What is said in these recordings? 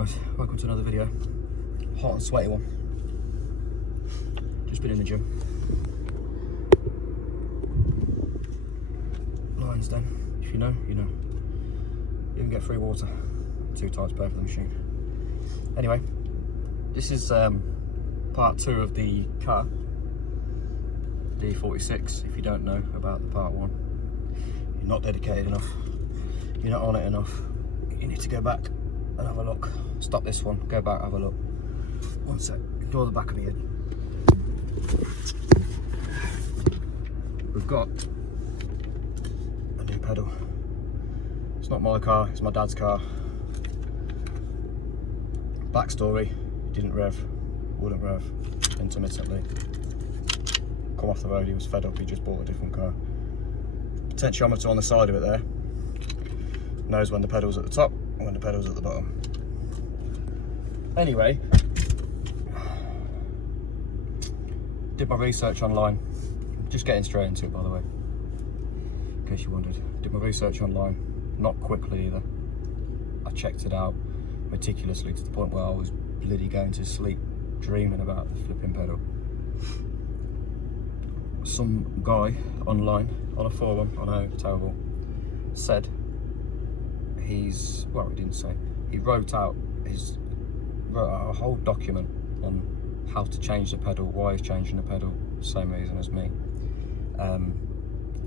Guys, welcome to another video. Hot and sweaty one. Just been in the gym. Lion's Den. If you know, you know. You even get free water. 2 times pay for the machine. Anyway, this is part 2 of the car, the e46. If you don't know about the part 1, you're not dedicated enough. You're not on it enough. You need to go back and have a look. Stop this one, go back, have a look. One sec, ignore the back of the head. We've got a new pedal. It's not my car, it's my dad's car. Backstory, didn't rev, wouldn't rev, intermittently. Come off the road, he was fed up, he just bought a different car. Potentiometer on the side of it there. Knows when the pedal's at the top and when the pedal's at the bottom. Anyway, did my research online. Just getting straight into it, by the way, in case you wondered. Did my research online, not quickly either. I checked it out meticulously to the point where I was bloody going to sleep dreaming about the flipping pedal. Some guy online on a forum, I know, terrible, said well, he didn't say, he wrote out a whole document on how to change the pedal, why he's changing the pedal, same reason as me.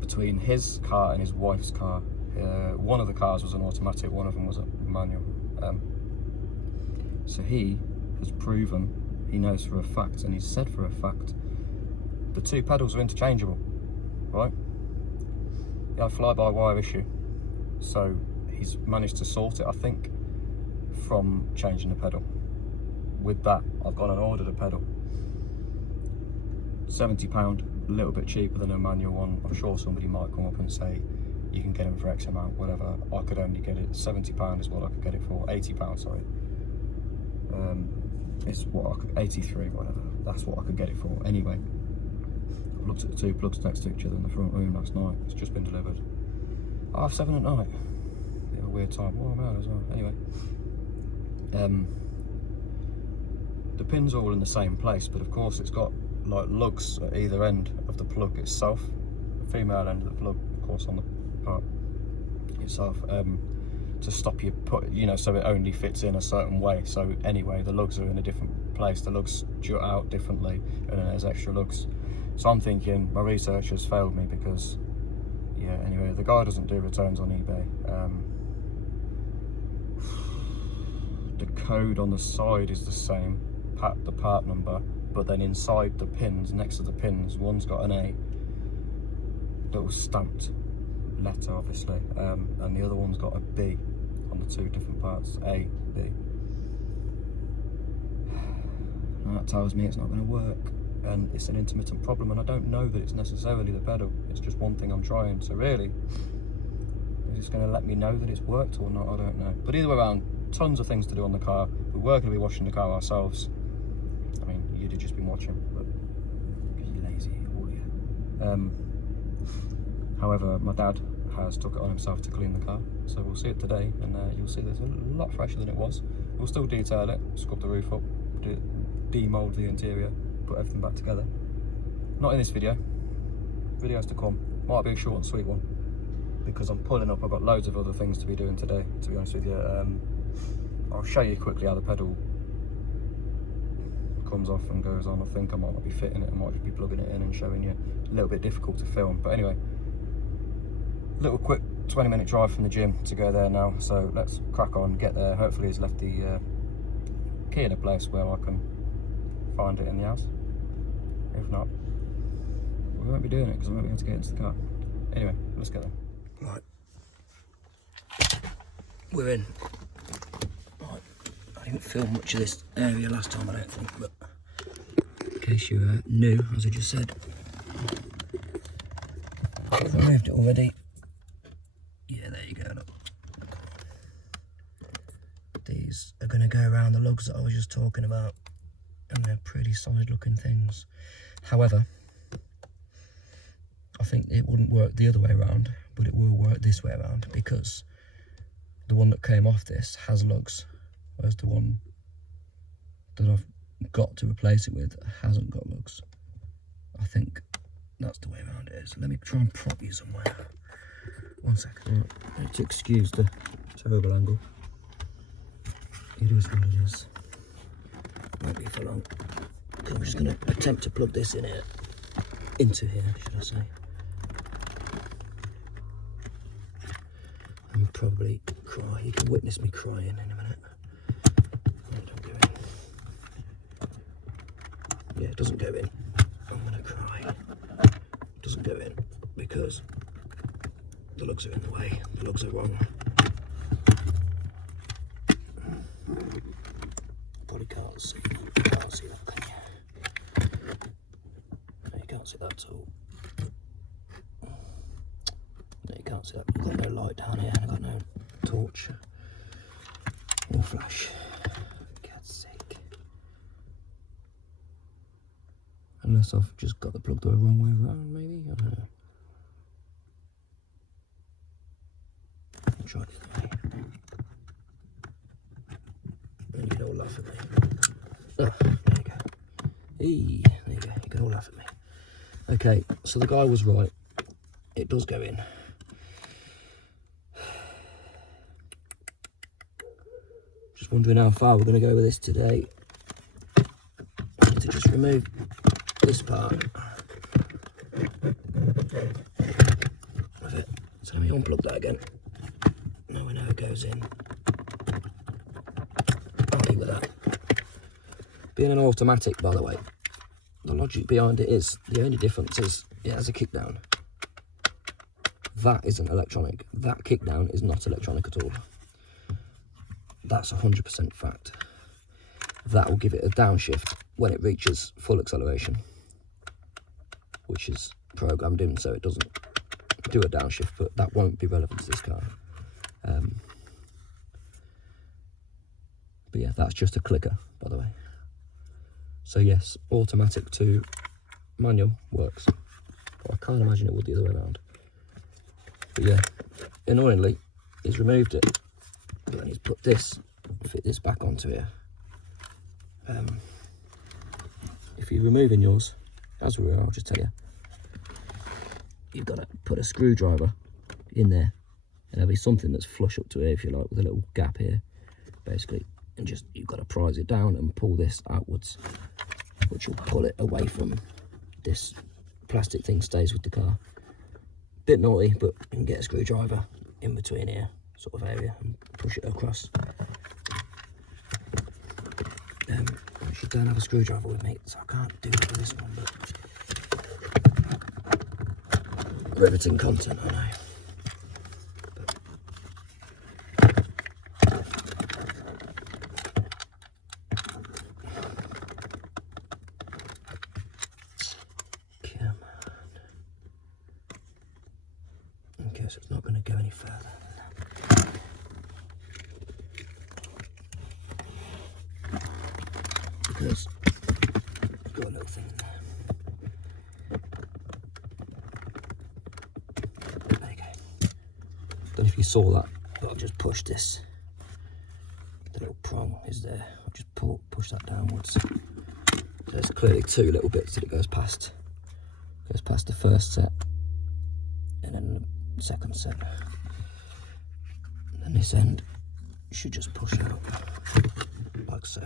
Between his car and his wife's car, one of the cars was an automatic, one of them was a manual. So he has proven, he knows for a fact, and he's said for a fact, the 2 pedals are interchangeable, right? He had a fly-by-wire issue, so he's managed to sort it, I think, from changing the pedal. With that, I've gone and ordered a pedal. £70, a little bit cheaper than a manual one. I'm sure somebody might come up and say, you can get them for X amount, whatever. I could only get it, £70 is what I could get it for, £80, sorry. It's what I could, 83, whatever. That's what I could get it for. Anyway, I looked at the 2 plugs next to each other in the front room last night. It's just been delivered. 7:30 at night. Bit of a weird time. Oh, I'm out as well. Anyway, the pins are all in the same place, but of course it's got like lugs at either end of the plug itself. The female end of the plug, of course, on the part itself, to stop you so it only fits in a certain way. So anyway, the lugs are in a different place. The lugs jut out differently, and then there's extra lugs. So I'm thinking my research has failed me because, yeah. Anyway, the guy doesn't do returns on eBay. The code on the side is the same, the part number, but then inside the pins, next to the pins, one's got an A, little stamped letter obviously, and the other one's got a B on the 2 different parts, A, B. And that tells me it's not going to work, and it's an intermittent problem, and I don't know that it's necessarily the pedal, it's just one thing I'm trying. So really, is it going to let me know that it's worked or not? I don't know. But either way around, tons of things to do on the car. We were going to be washing the car ourselves. I mean, you'd have just been watching, but because you're lazy, all you. However, my dad has took it on himself to clean the car, so we'll see it today, and you'll see that it's a lot fresher than it was. We'll still detail it, scrub the roof up, demold the interior, put everything back together. Not in this video. Videos to come. Might be a short and sweet one, because I'm pulling up. I've got loads of other things to be doing today, to be honest with you. I'll show you quickly how the pedal comes off and goes on. I think I might not be fitting it, I might just be plugging it in and showing you. A little bit difficult to film, but anyway, little quick 20-minute drive from the gym to go there now, so let's crack on, get there. Hopefully he's left the key in a place where I can find it in the house. If not, we won't be doing it because I won't be able to get into the car. Anyway, let's get there. Right, we're in. Right, I didn't film much of this area last time, I don't think, but in case you're new, as I just said, I've removed it already. Yeah, there you go, look. These are going to go around the lugs that I was just talking about, and they're pretty solid looking things. However, I think it wouldn't work the other way around, but it will work this way around, because the one that came off this has lugs whereas the one that I've got to replace it with hasn't got lugs. I think that's the way around it is. Let me try and prop you somewhere. 1 second. I need to excuse the terrible angle. It is what it is. Won't be for long. I'm just going to attempt to plug this in here. Into here, should I say. And probably cry. You can witness me crying in a minute. No, don't go in. Yeah, it doesn't go in. I'm going to cry. It doesn't go in because the lugs are in the way. The lugs are wrong. Probably can't see that, can you? No, you can't see that at all. No, you can't see that. I've got no light down here and I've got no torch or flash. For God's sake. Unless I've just got the plug the wrong way around, maybe? I don't know. I'll try it the other way. And you can all laugh at me. Oh, there you go. Hey, there you go. You can all laugh at me. Okay, so the guy was right. It does go in. Just wondering how far we're going to go with this today. I need to just remove this part of it. So let me unplug that again. Now we know it goes in. I'll leave with that. Being an automatic, by the way, the logic behind it is, the only difference is it has a kickdown. That isn't electronic. That kickdown is not electronic at all. That's 100% fact. That will give it a downshift when it reaches full acceleration, which is programmed in so it doesn't do a downshift, but that won't be relevant to this car. But yeah, that's just a clicker, by the way. So yes, automatic to manual works. But I can't imagine it would the other way around. But yeah, annoyingly, he's removed it. But then he's put this, fit this back onto here. If you're removing yours, as we were, I'll just tell you, you've got to put a screwdriver in there. And there'll be something that's flush up to here, if you like, with a little gap here, basically. And just, you've got to prise it down and pull this outwards, which will pull it away from this plastic thing, stays with the car. Bit naughty, but you can get a screwdriver in between here, sort of area, and push it across. I actually don't have a screwdriver with me, so I can't do it with this one, but riveting content, I know. So it's not going to go any further. Because I've got a little thing in there. There you go. Don't know if you saw that, but I've just pushed this. The little prong is there. I'll just push that downwards. So there's clearly two little bits that it goes past. Goes past the first set, and then the second set. And this end should just push out like so.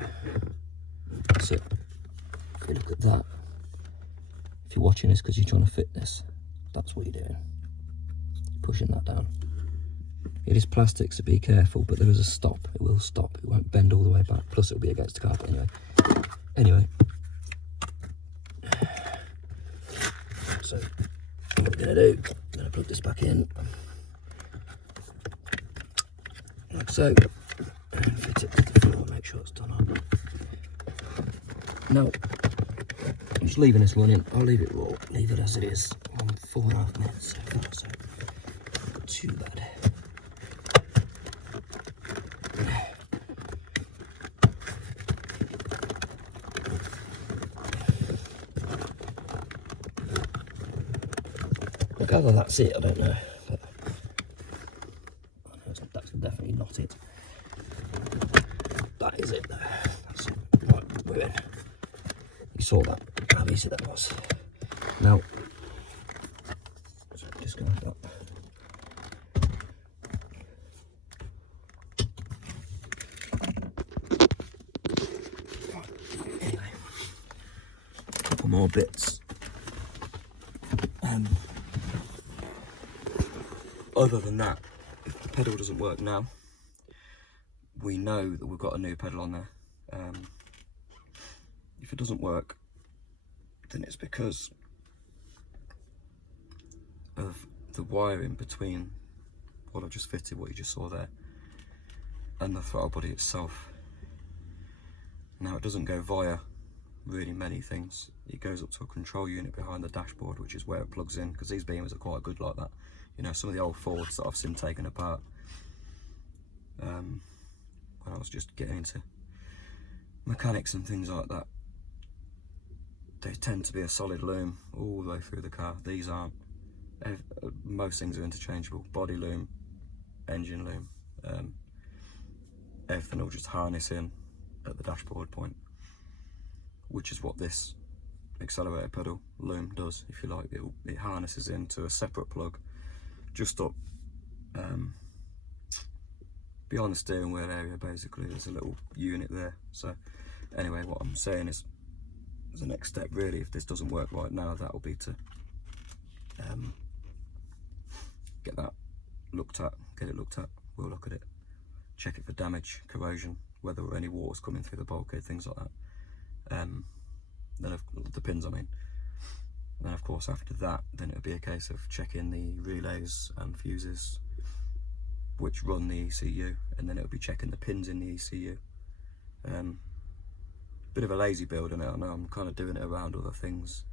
That's it. If you look at that, if you're watching this because you're trying to fit this, that's what you're doing. Pushing that down. It is plastic, so be careful, but there is a stop. It will stop. It won't bend all the way back. Plus, it'll be against the carpet anyway. So, what we're going to do, I'm going to plug this back in. Like so. And fit it to the floor, make sure it's done up. Now, I'm just leaving this running. I'll leave it raw. Leave it as it is. 4.5 minutes so far, so not too bad. I gather that's it, I don't know. But I know that's definitely not it. that is it though. That's it. Right, we're in. You saw that, how easy that was. Now, disconnect that. Anyway, a couple more bits. Other than that, if the pedal doesn't work now, we know that we've got a new pedal on there. If it doesn't work, then it's because of the wiring between what I've just fitted, what you just saw there, and the throttle body itself. Now, it doesn't go via really many things. It goes up to a control unit behind the dashboard, which is where it plugs in, because these beamers are quite good like that. You know, some of the old Fords that I've seen taken apart, when I was just getting into mechanics and things like that, they tend to be a solid loom all the way through the car. These aren't. Most things are interchangeable. Body loom, engine loom, everything will just harness in at the dashboard point, which is what this accelerator pedal loom does, if you like. It harnesses into a separate plug just up behind the steering wheel area. Basically, there's a little unit there. So anyway, what I'm saying is, the next step really, if this doesn't work right now, that will be to get that looked at, we'll look at it, check it for damage, corrosion, whether any water's coming through the bulkhead, things like that. Then the pins, I mean. And then of course after that, then it'll be a case of checking the relays and fuses which run the ECU, and then it'll be checking the pins in the ECU. Bit of a lazy build, and I know I'm kind of doing it around other things.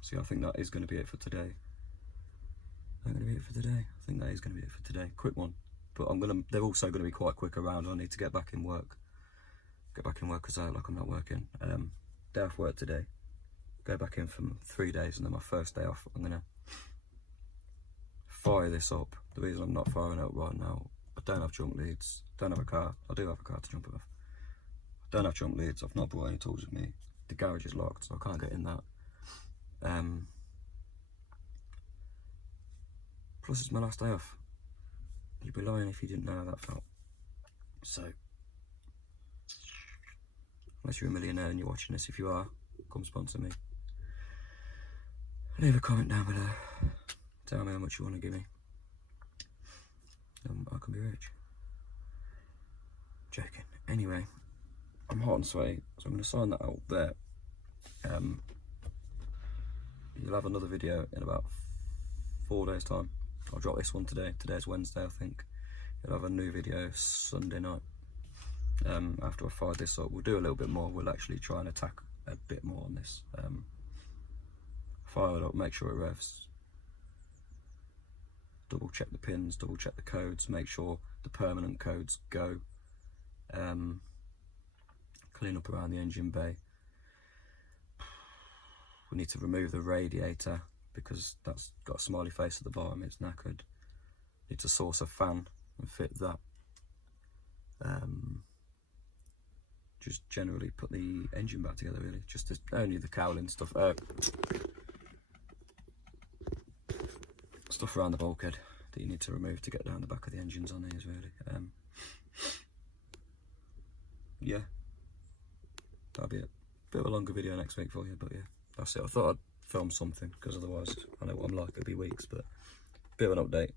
So I think that is going to be it for today. I think that is going to be it for today. Quick one, but they're also going to be quite quick around. I need to get back in work. Because I'm not working. Day off work today. Go back in for 3 days, and then my first day off, I'm gonna fire this up. The reason I'm not firing out right now, I don't have jump leads, don't have a car. I do have a car to jump off. I don't have jump leads, I've not brought any tools with me. The garage is locked, so I can't get in that. Plus it's my last day off. You'd be lying if you didn't know how that felt. So, unless you're a millionaire and you're watching this, if you are, come sponsor me. Leave a comment down below. Tell me how much you want to give me. I can be rich. Joking. Anyway, I'm hot and sweaty, so I'm going to sign that out there. You'll have another video in about 4 days' time. I'll drop this one today. Today's Wednesday, I think. You'll have a new video Sunday night. After I fire this up, we'll do a little bit more. We'll actually try and attack a bit more on this. Fire it up, make sure it revs. Double check the pins, double check the codes, make sure the permanent codes go. Clean up around the engine bay. We need to remove the radiator because that's got a smiley face at the bottom, it's knackered. Need to source a fan and fit that. Just generally put the engine back together really, just only the cowling stuff. Stuff around the bulkhead that you need to remove to get down the back of the engines on these really. Yeah, that'll be it. Bit of a longer video next week for you, but yeah, that's it. I thought I'd film something because otherwise I know what I'm like, it'll be weeks, but bit of an update.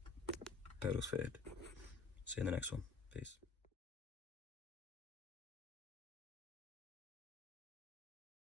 Pedals fitted. See you in the next one. Peace.